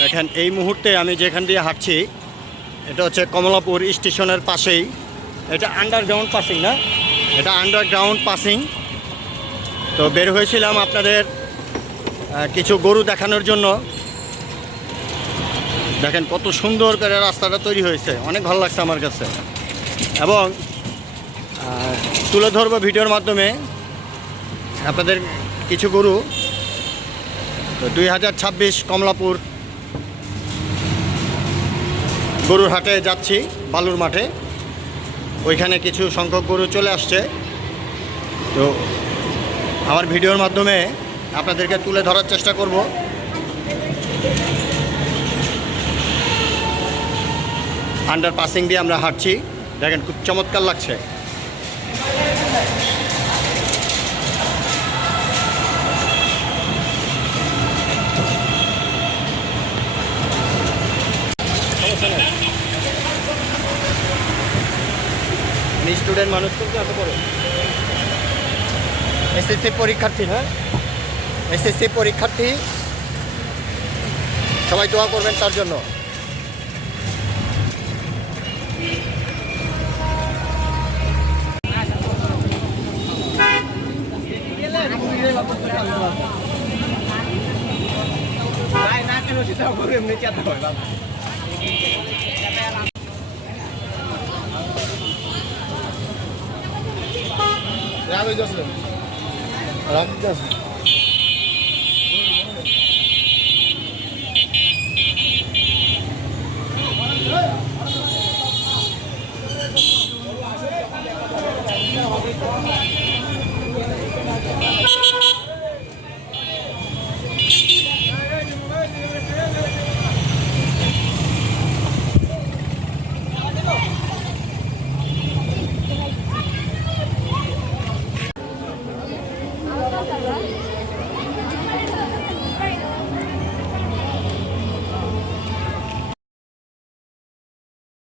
দেখেন এই মুহূর্তে আমি যেখান দিয়ে হাঁটছি এটা হচ্ছে কমলাপুর স্টেশনের পাশেই। এটা আন্ডারগ্রাউন্ড পাসিং না, এটা আন্ডারগ্রাউন্ড পাসিং। তো বের হয়েছিলাম আপনাদের কিছু গরু দেখানোর জন্য। দেখেন কত সুন্দর করে রাস্তাটা তৈরি হয়েছে, অনেক ভালো লাগছে আমার কাছে। এবং তুলে ধরবো ভিডিওর মাধ্যমে আপনাদের কিছু গরু। তো 2026 কমলাপুর গরুর হাটে যাচ্ছি, বালুর মাঠে। ওইখানে কিছু সংখ্যক গরু চলে আসছে। তো আমার ভিডিওর মাধ্যমে আপনাদেরকে তুলে ধরার চেষ্টা করব। আন্ডার পাসিং দিয়ে আমরা হাঁটছি, দেখেন খুব চমৎকার লাগছে। স্টুডেন্ট মানুষ কিন্তু এত বড় এসএসসি পরীক্ষার্থী, হ্যাঁ এসএসসি পরীক্ষার্থী, সবাই দোয়া করবেন তার জন্য। রাখতে